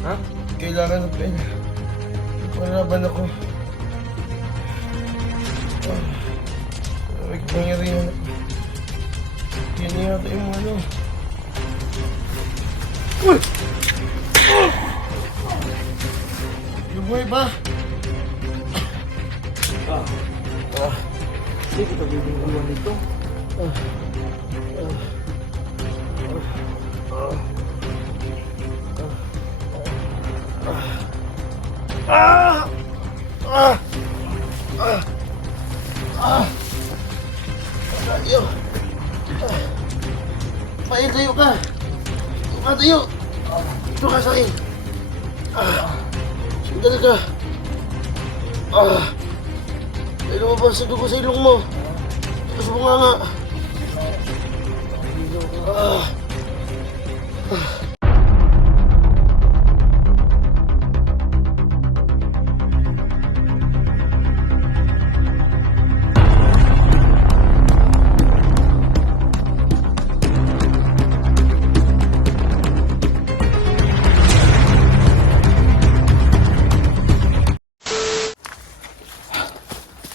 Ha? Kailangan ng pera. Palaban ako. May kapangyarihan ako. Yan yata yung ano. Uy! Lubuhay ba? Hindi kita pwedeng iwan dito. Tayo. Tayo ka. Tayo. Ito ka sa akin. Sandali ka. May lumabas sa dugo sa ilong mo. Tapos bunganga.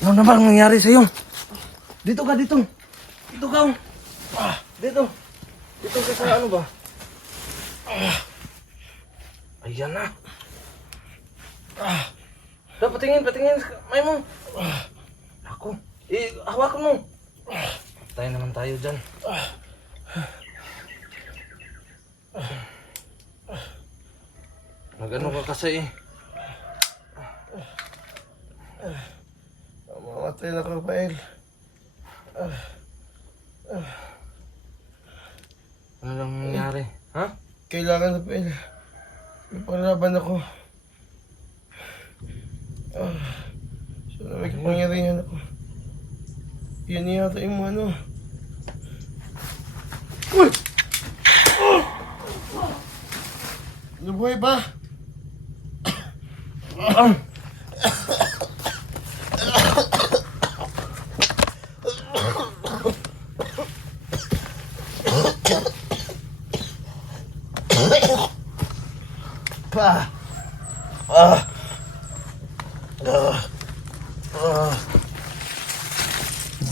Ano na ba ang nangyari sa'yo? Dito ka, dito. Dito ka. Dito. Dito ka sa ano ba? Ayan na. Patingin, patingin. May mo. Ako. Hawakan mo. Tayo naman tayo dyan. Nag-ano ka kasi eh. Mamatay na ka, Rafael. Ano lang nangyari? Ha? Kailangan, Rafael. May palaban ako. Sana may kapangyarihan ako. Yan yata yung ano. Uy! Lubuhay ba?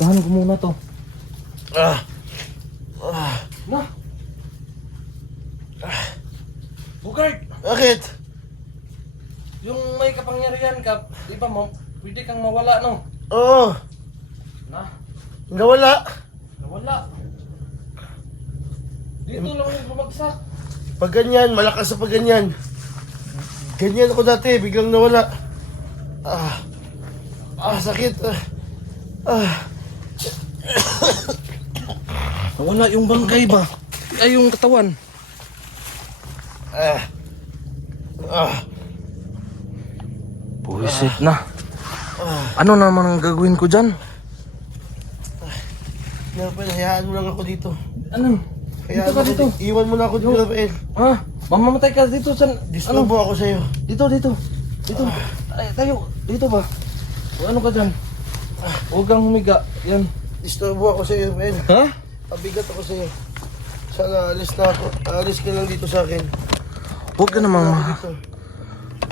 Dahan ko muna to. Na. Bugard! Bakit? Yung may kapangyarihan ka, di ba mo, pwede kang mawala, no? Oo. Na, Nawala. nawala. Dito lang yung bumagsak. Pag ganyan, malakas sa pag ganyan. Ganyan ako dati, biglang nawala. Sakit. Nawala yung bangkay ba? Ay, yung katawan. Buwisit na. Ano naman ang gagawin ko dyan? Rafael, hayaan mo lang ako dito. Ano? Dito ka dito. Iwan mo na ako dito, Rafael. Ha? Mamamatay ka dito sa... Disturbo ako sa'yo. Dito, dito. Dito. Ay, tayo. Dito ba? O ano ka dyan? Huwag kang humiga. Yan. Disturbo ako sa'yo, Rafael. Ha? Pabigat ako sa'yo. Sana alis na ako. Alis ka lang dito sa akin. Huwag ka namang Dito.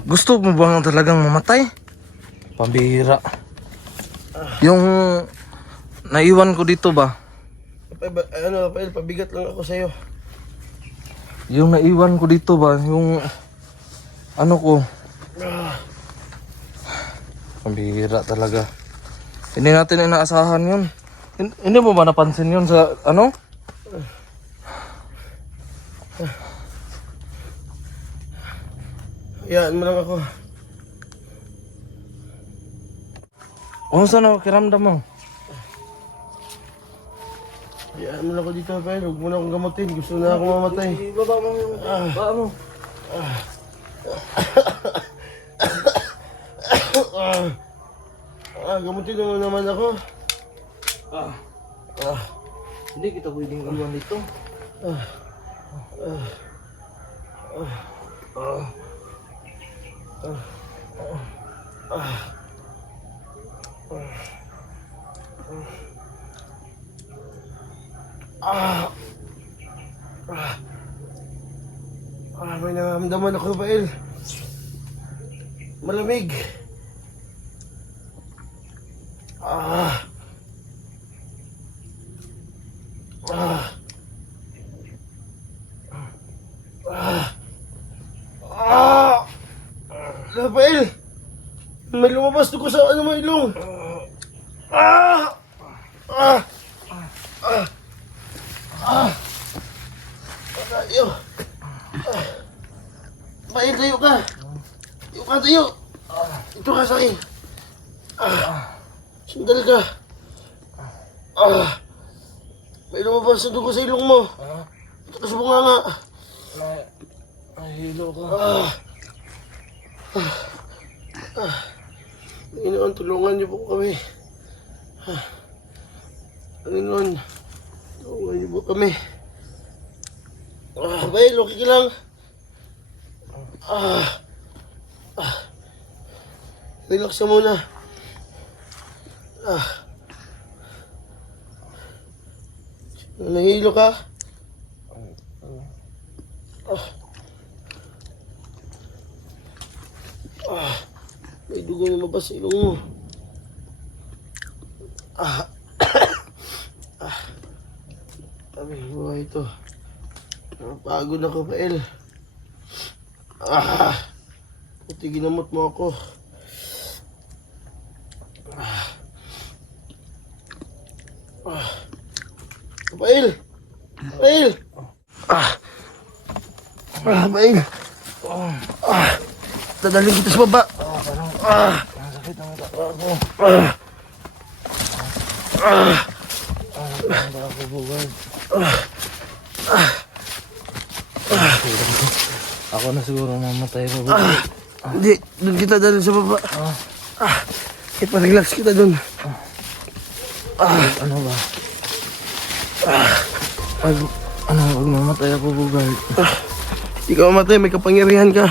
Gusto mo bang talagang mamatay? Pambihira. Yung naiwan ko dito ba? Rafael, pabigat lang ako sa'yo. Yung naiwan ko dito ba? Yung ano ko? Pambihira talaga. Hindi natin inaasahan yun. Hindi mo ba napansin yun sa ano? Hayaan mo lang ako. Kung saan ako kiramdam mo? Hayaan mo lang ako dito, Rafael. Huwag mo na akong gamutin. Gusto na ako mamatay. Baba mo yung... Baba mo. Gamutin mo naman ako. Hindi kita pwedeng iwan dito. May nararamdaman ako, Rafael. Malamig. Ah. Ah. Ah. Ah. Rafael! May lumabas ko sa ano mo ilong. Ah. Ah. Ah. Ah. Tayo. Ah. Rafael, tayo ka. Tayo ka, tayo. Ito ka sa akin. Ah. Sandal ka. Ah. May lumabas na dugo sa ilong mo. Ito ka sa bunganga. Nahilo ko. Panginoon, tulungan niyo po kami. Panginoon, tulungan niyo po kami. Bail, okay ka lang? Relax ka muna. Nahihilo ka? May dugo lumabas sa ilong mo. Kami, buhay ito. Napagod ako, Rafael. Buti ginamot mo ako. Rafael! Rafael! Rafael! Dadalhin kita sa baba. Masakit ang mata ko. Ang ako bugay. Ako na siguro mamatay ko. Hindi, doon kita dalhin sa baba. Ipa-relax kita doon. Ano ba? Pag mamatay ako bugay. Hindi ka mamatay, may kapangyarihan ka.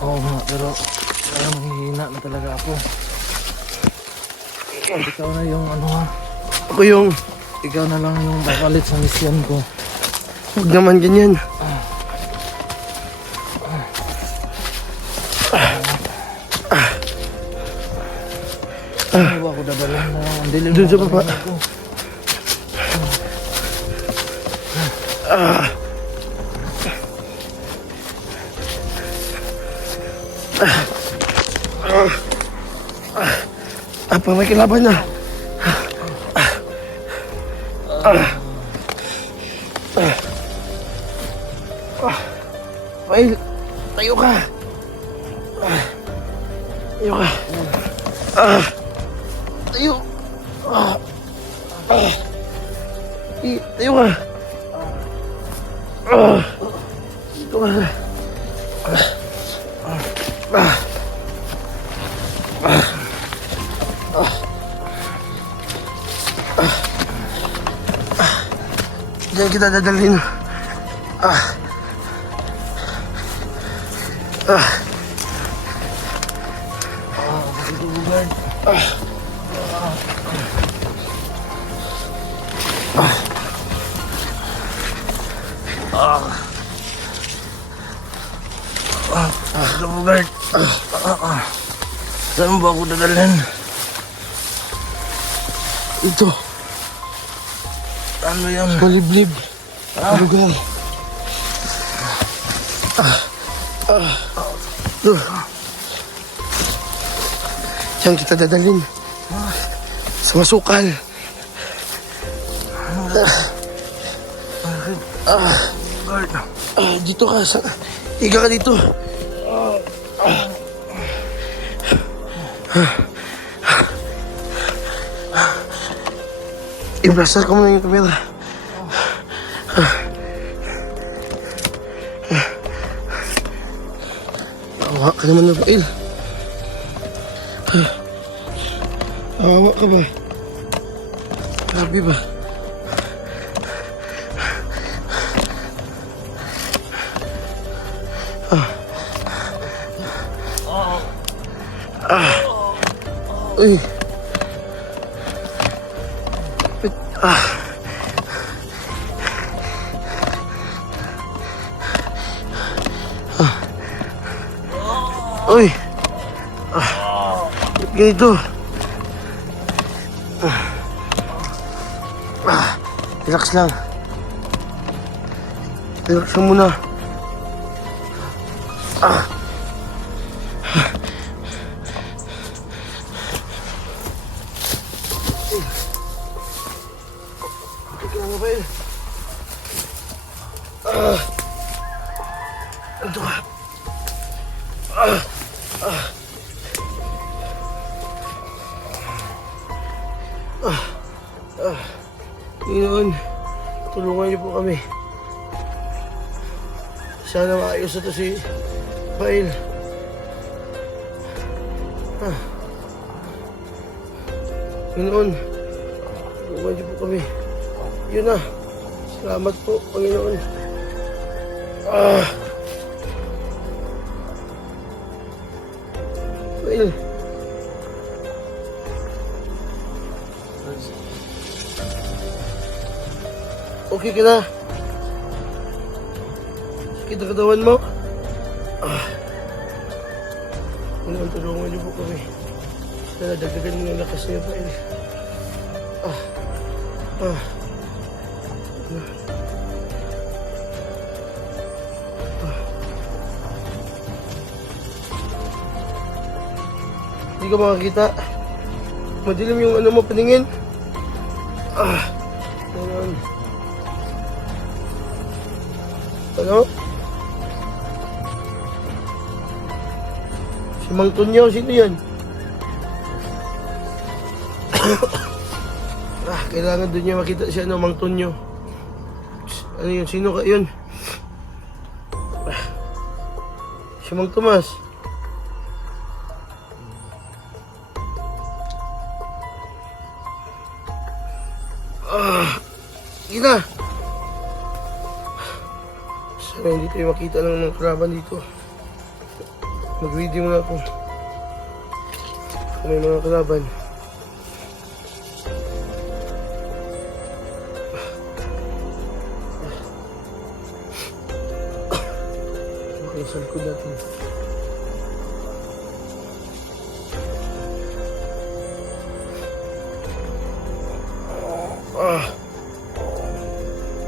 Oo nga, pero parang mahihina na talaga ako. Ikaw na yung ano ha. Ako yung... Ikaw na lang yung papalit sa misyon ko. Huwag naman ganyan. Ano ba ako dadalhin na ang dilim? Doon sa baba. Apa may kilaban na? Rafael, tayo ka. Tayo ka. Tayo. Tayo ka. Tayo ka. Diyan kita dadalhin. Dito bugay. Dito bugay. Saan ba ako dadalhin? Ito, Ano yan? maliblib. Lugar. Diyan kita dadalhin. Sa masukal. Guard. Dito ka. Higa ka dito. I-blaster ko muna yung kamera. Awa ka naman, Rafael. Awa ka ba? Grabe ba? Uy. Uy! Ba't ganito? Relax lang. Relax lang muna. Teka lang, Rafael. Ito ka. Panginoon, tulungan niyo po kami. Sana maayos na to si Rafael. Panginoon, tulungan niyo po kami. Yun na. Salamat po, Panginoon. Rafael. Okay ka na? Sakit na katawan mo? Panginoon, tulungan niyo po kami. Sana dagdagan mo yung lakas niya, Rafael. Hindi ka makakita. Madilim yung ano mo, paningin. Ganun. Ano? Si Mang Tonyo, sino yan? Kailangan doon niya makita si ano, Mang Tonyo. Ano yun? Sino ka yun? Si Mang Tomas. Sige na. Sana hindi tayo makita ng kalaban dito. Mag-ready muna ako. Kung may mga kalaban. Okay, sa likod natin.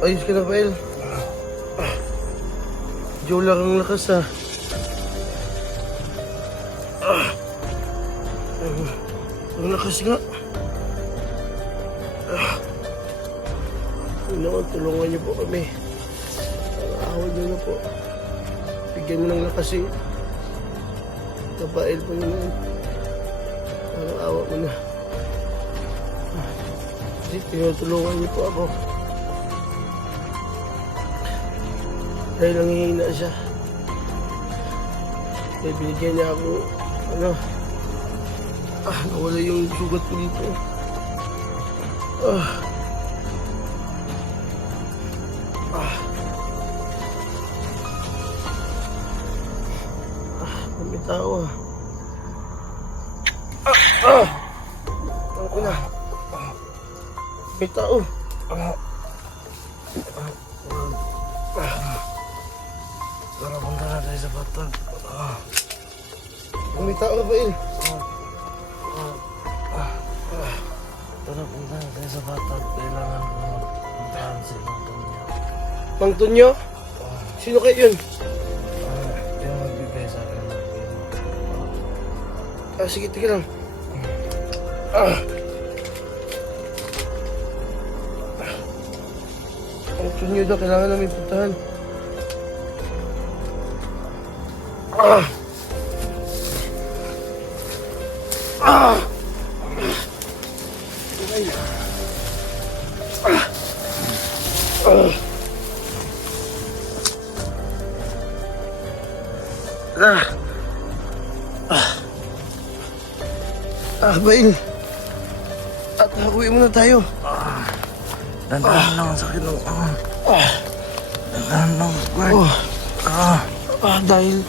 Ayos ka na, Rafael. Jola kang lakas, ha. Ang lakas nga. Panginoon, tulungan niyo po kami. Ang niyo na po. Bigyan mo ng lakas, eh. Rafael, Panginoon. Ang awa mo na. Tinutulungan niyo po ako. Dahil nanghihina siya. Dahil binigyan niya ako, nawala yung sugat ko dito. May tao, Ako na. May tao. Tara, punta na tayo sa batag. May tao, Rafael. Tara, punta na tayo sa batag. Kailangan ko magpuntahan si Mang Tonyo. Mang Tonyo? Sino kayo yun? Yung magbibigay sa akin ng pino. Sige, tika lang. Mang Tonyo daw, kailangan namin puntahan. Bail. At hakuin muna tayo. Dandahan lang ang sakit ng... Dandahan lang, guard. Dahil,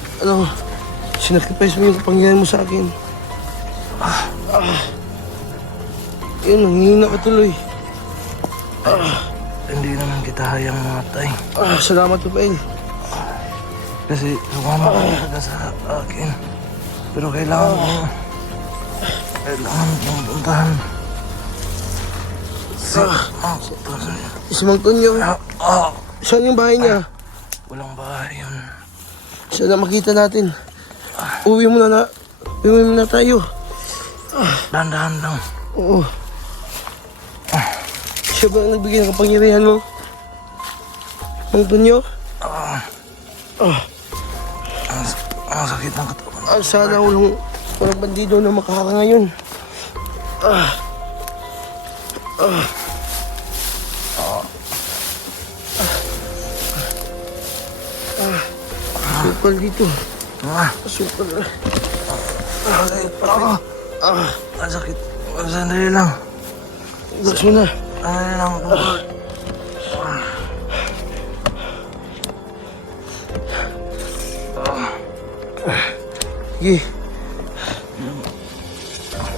sinacrifice mo yung kapangyarihan mo sa akin. Yun, nanghihina ka tuloy. Hindi naman kita hayang matay. Salamat po, Bail. Kasi sumama ka talaga sa akin. Pero kailangan ko. Kailangan kong puntahan. Si Mang Tonyo, Ah, saan yung bahay niya? walang bahay yun. Saan na makita natin? Uwi mo na tayo. Dahan-dahan lang. Oo. Siya ba ang nagbigay ng kapangyarihan mo? Mang Tonyo? Ang sakit ng katawan. Sana walang bandido na makaharang ngayon. Supal dito. Supal. Ang sakit. Sandali lang. Gusto na. Sandali lang. Sige.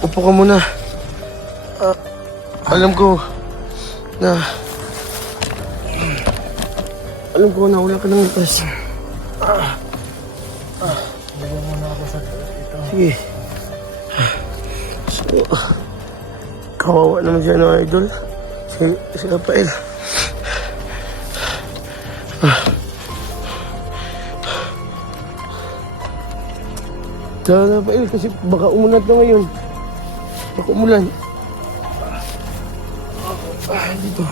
Upo ka muna. Alam ko na wala ka ng lipas. Bigyan muna ako sa ito. Sige. So, kawawa naman siya ng idol. Si Rafael. Tara Rafael kasi baka umulan na ngayon. Baka umulan. Dito.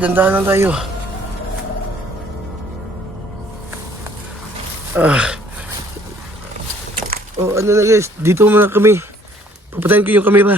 Dandahan lang tayo. Ano na guys, dito muna kami. Papatayin ko yung kamera.